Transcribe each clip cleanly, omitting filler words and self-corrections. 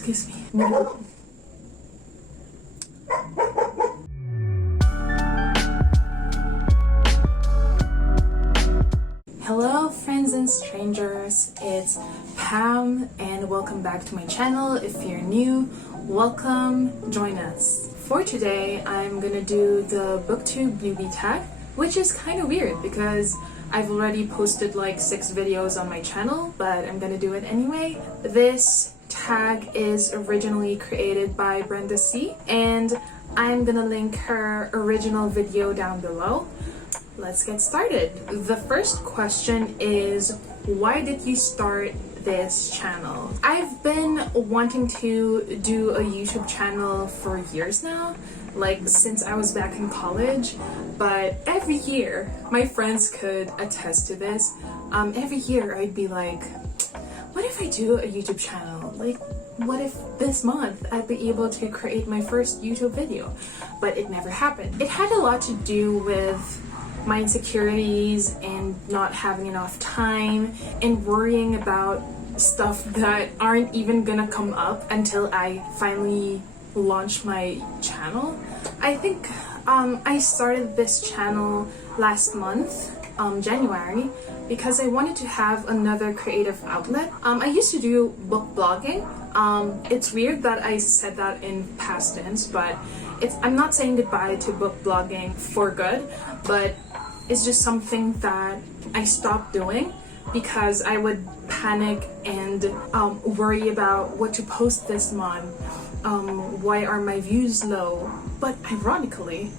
Excuse me. Hello friends and strangers, it's Pam and welcome back to my channel. If you're new, welcome, join us. For today, I'm gonna do the Booktube Newbie Tag, which is kind of weird because I've already posted like 6 videos on my channel, but I'm gonna do it anyway. This tag is originally created by Brenda C, and I'm gonna link her original video down below. Let's get started. The first question is, why did you start this channel? I've been wanting to do a YouTube channel for years now, like since I was back in college, but every year, my friends could attest to this, every year I'd be like, what if I do a YouTube channel? Like, what if this month I'd be able to create my first YouTube video? But it never happened. It had a lot to do with my insecurities and not having enough time and worrying about stuff that aren't even gonna come up until I finally launch my channel. I think I started this channel last month, January, because I wanted to have another creative outlet. I used to do book blogging. It's weird that I said that in past tense, but I'm not saying goodbye to book blogging for good, but it's just something that I stopped doing because I would panic and worry about what to post this month. Why are my views low? But ironically,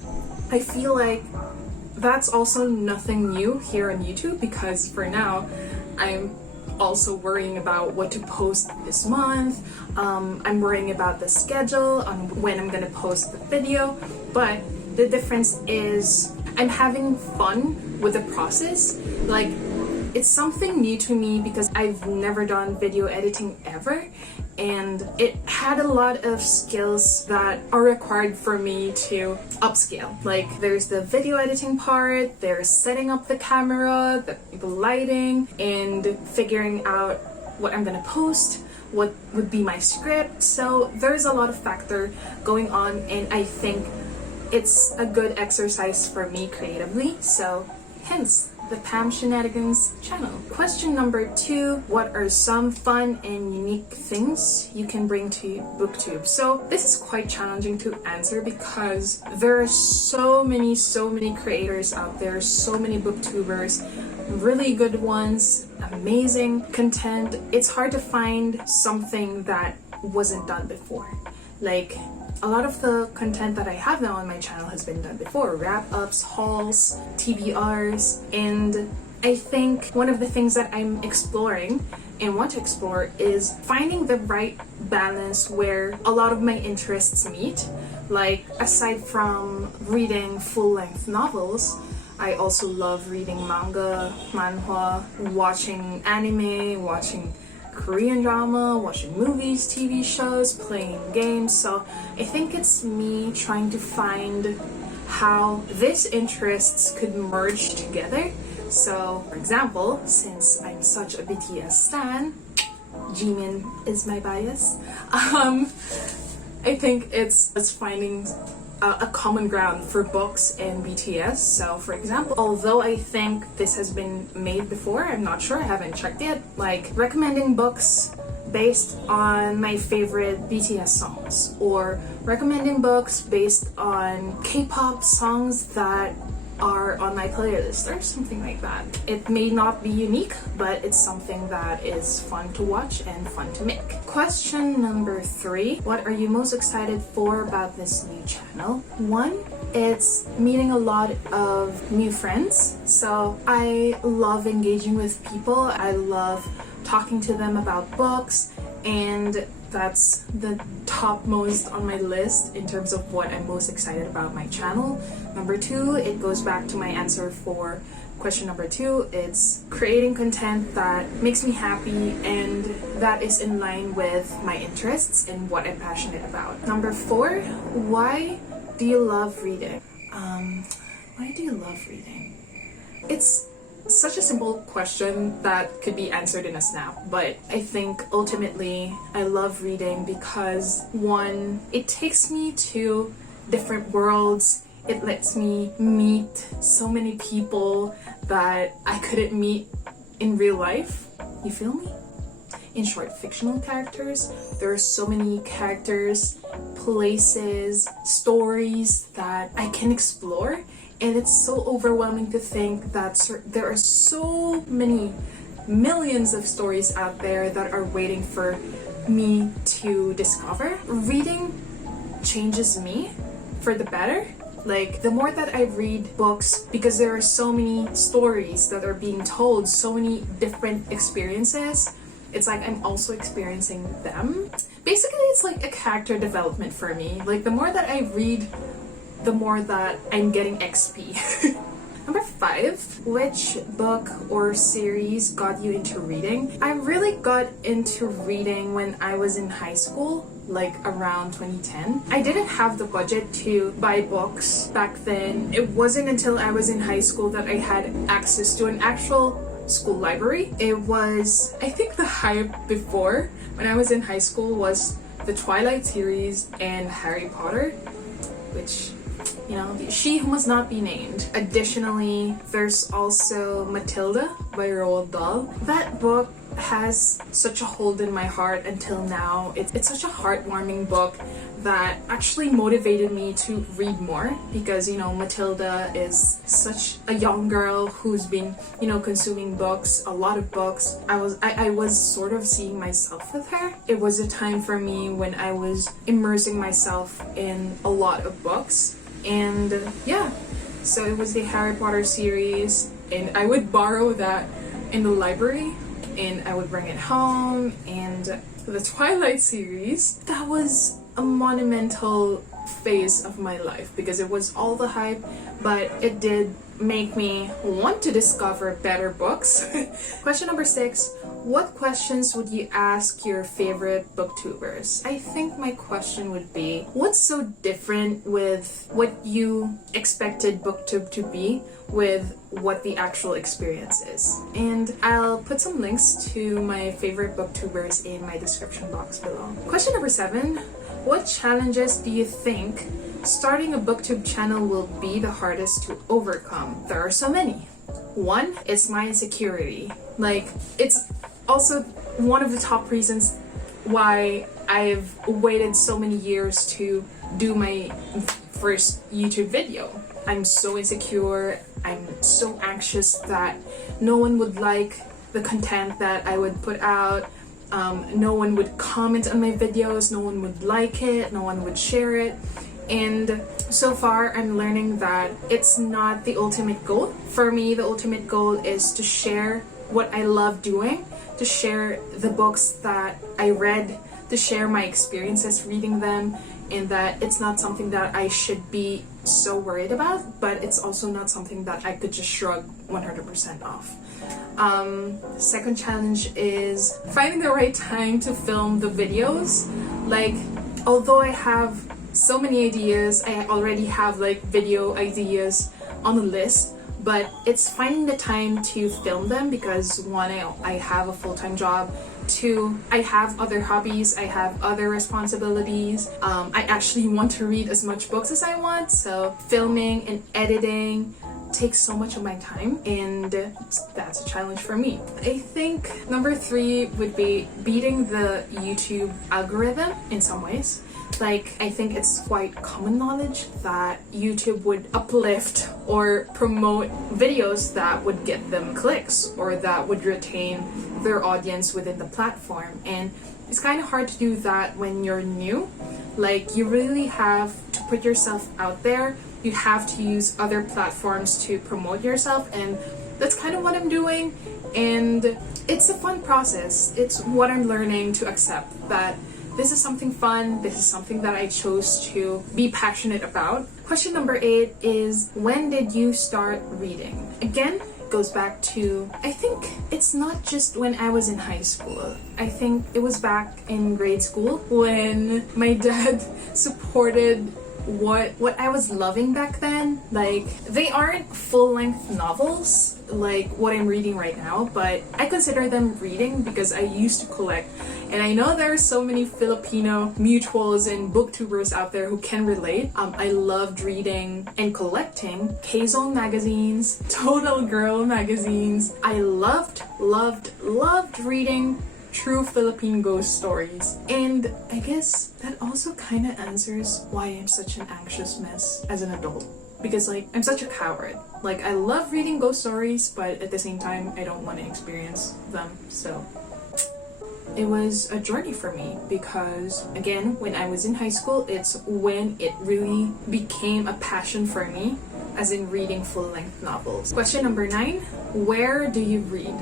I feel like that's also nothing new here on YouTube, because for now I'm also worrying about what to post this month. I'm worrying about the schedule on when I'm gonna post the video, but the difference is I'm having fun with the process. Like, it's something new to me because I've never done video editing ever, and it had a lot of skills that are required for me to upscale. Like, there's the video editing part, there's setting up the camera, the lighting, and figuring out what I'm gonna post, what would be my script. So there's a lot of factor going on, and I think it's a good exercise for me creatively, so hence the Pam Shenanigans channel. Question number 2, what are some fun and unique things you can bring to Booktube? So this is quite challenging to answer because there are so many creators out there, so many booktubers, really good ones, amazing content. It's hard to find something that wasn't done before. Like, a lot of the content that I have now on my channel has been done before. Wrap-ups, hauls, TBRs, and I think one of the things that I'm exploring and want to explore is finding the right balance where a lot of my interests meet. Like, aside from reading full-length novels, I also love reading manga, manhwa, watching anime, watching Korean drama, watching movies, TV shows, playing games. So I think it's me trying to find how these interests could merge together. So, for example, since I'm such a BTS stan, Jimin is my bias, I think it's finding a common ground for books and BTS. So for example, although I think this has been made before, I'm not sure, I haven't checked yet, like recommending books based on my favorite BTS songs, or recommending books based on K-pop songs that are on my playlist or something like that. It may not be unique, but it's something that is fun to watch and fun to make. Question number 3, what are you most excited for about this new channel? 1, it's meeting a lot of new friends. So I love engaging with people. I love talking to them about books, and that's the topmost on my list in terms of what I'm most excited about my channel. Number 2, it goes back to my answer for question number 2. It's creating content that makes me happy and that is in line with my interests and what I'm passionate about. Number 4, why do you love reading? Why do you love reading? It's such a simple question that could be answered in a snap, but I think ultimately I love reading because, one, it takes me to different worlds. It lets me meet so many people that I couldn't meet in real life. You feel me? In short, fictional characters, there are so many characters, places, stories that I can explore, and it's so overwhelming to think that there are so many millions of stories out there that are waiting for me to discover. Reading changes me for the better. Like, the more that I read books, because there are so many stories that are being told, so many different experiences, it's like I'm also experiencing them. Basically, it's like a character development for me. Like, the more that I read, the more that I'm getting XP. Number 5, which book or series got you into reading? I really got into reading when I was in high school, like around 2010. I didn't have the budget to buy books back then. It wasn't until I was in high school that I had access to an actual school library. It was, I think the hype before when I was in high school was the Twilight series and Harry Potter, which, you know, she who must not be named. Additionally, there's also Matilda by Roald Dahl. That book has such a hold in my heart until now. It's such a heartwarming book that actually motivated me to read more, because, you know, Matilda is such a young girl who's been, you know, consuming books, a lot of books. I was sort of seeing myself with her. It was a time for me when I was immersing myself in a lot of books, and yeah, so it was the Harry Potter series, and I would borrow that in the library and I would bring it home. And the Twilight series, that was a monumental phase of my life because it was all the hype, but it did make me want to discover better books. Question number 6, what questions would you ask your favorite booktubers? I think my question would be, what's so different with what you expected booktube to be with what the actual experience is? And I'll put some links to my favorite booktubers in my description box below. Question number 7, what challenges do you think starting a booktube channel will be the hardest to overcome? There are so many. One is my insecurity. Like, it's also one of the top reasons why I've waited so many years to do my first YouTube video. I'm so insecure. I'm so anxious that no one would like the content that I would put out. No one would comment on my videos, no one would like it, no one would share it. And so far, I'm learning that it's not the ultimate goal. For me, the ultimate goal is to share what I love doing, to share the books that I read, to share my experiences reading them, and that it's not something that I should be so worried about, but it's also not something that I could just shrug 100% off. Second challenge is finding the right time to film the videos. Like, although I have so many ideas, I already have like video ideas on the list, but it's finding the time to film them because, one, I have a full-time job. 2, I have other hobbies, I have other responsibilities. I actually want to read as much books as I want, so filming and editing takes so much of my time, and that's a challenge for me. I think number 3 would be beating the YouTube algorithm in some ways. Like, I think it's quite common knowledge that YouTube would uplift or promote videos that would get them clicks or that would retain their audience within the platform, and it's kind of hard to do that when you're new. Like, you really have to put yourself out there. You have to use other platforms to promote yourself, and that's kind of what I'm doing, and it's a fun process. It's what I'm learning to accept, that this is something fun, this is something that I chose to be passionate about. Question number 8 is, when did you start reading? Again, goes back to, I think it's not just when I was in high school. I think it was back in grade school when my dad supported what I was loving back then. Like, they aren't full-length novels like what I'm reading right now, but I consider them reading because I used to collect. And I know there are so many Filipino mutuals and booktubers out there who can relate. I loved reading and collecting K-Zone magazines, Total Girl magazines. I loved reading true Philippine ghost stories. And I guess that also kind of answers why I'm such an anxious mess as an adult. Because like, I'm such a coward. Like, I love reading ghost stories, but at the same time, I don't want to experience them. So it was a journey for me because, again, when I was in high school, it's when it really became a passion for me, as in reading full-length novels. Question number 9, where do you read?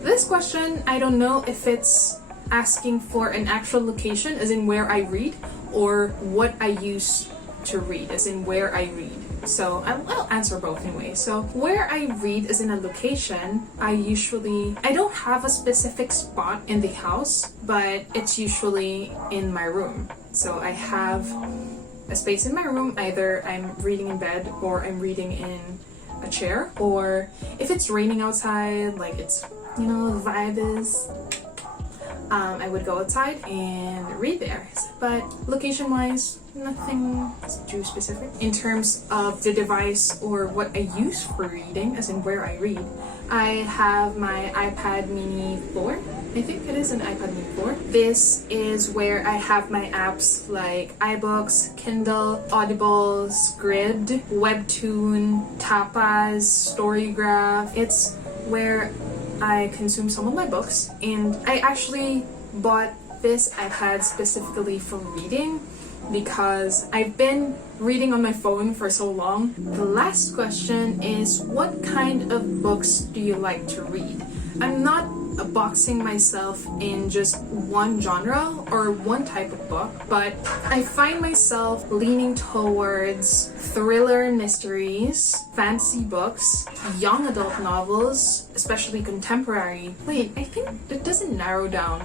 This question, I don't know if it's asking for an actual location, as in where I read, or what I use to read, as in where I read. So I'll answer both anyway. So where I read is in a location. I don't have a specific spot in the house, but it's usually in my room. So I have a space in my room. Either I'm reading in bed or I'm reading in a chair, or if it's raining outside, like it's, you know, the vibe is, I would go outside and read there. But location-wise, nothing too specific. In terms of the device or what I use for reading, as in where I read, I have my iPad mini 4. I think it is an iPad mini 4. This is where I have my apps like iBooks, Kindle, Audible, Scribd, Webtoon, Tapas, Storygraph. It's where I consume some of my books, and I actually bought this iPad specifically for reading because I've been reading on my phone for so long. The last question is, what kind of books do you like to read? I'm not boxing myself in just one genre or one type of book, but I find myself leaning towards thriller mysteries, fantasy books, young adult novels, especially contemporary. Wait, I think that doesn't narrow down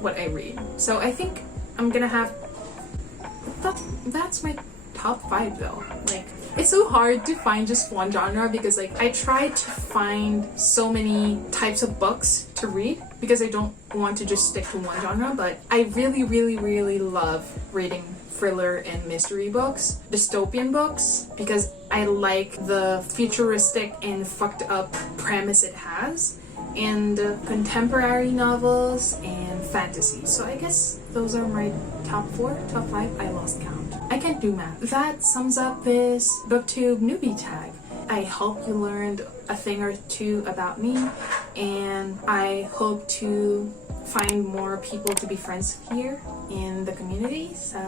what I read. So I think I'm gonna have that's my top 5 though. Like, it's so hard to find just one genre because like I try to find so many types of books to read because I don't want to just stick to one genre, but I really love reading thriller and mystery books, dystopian books, because I like the futuristic and fucked up premise it has, and contemporary novels and fantasy. So I guess those are my top 4, top 5, I lost count. I can't do math. That sums up this Booktube Newbie Tag. I hope you learned a thing or two about me, and I hope to find more people to be friends here in the community. So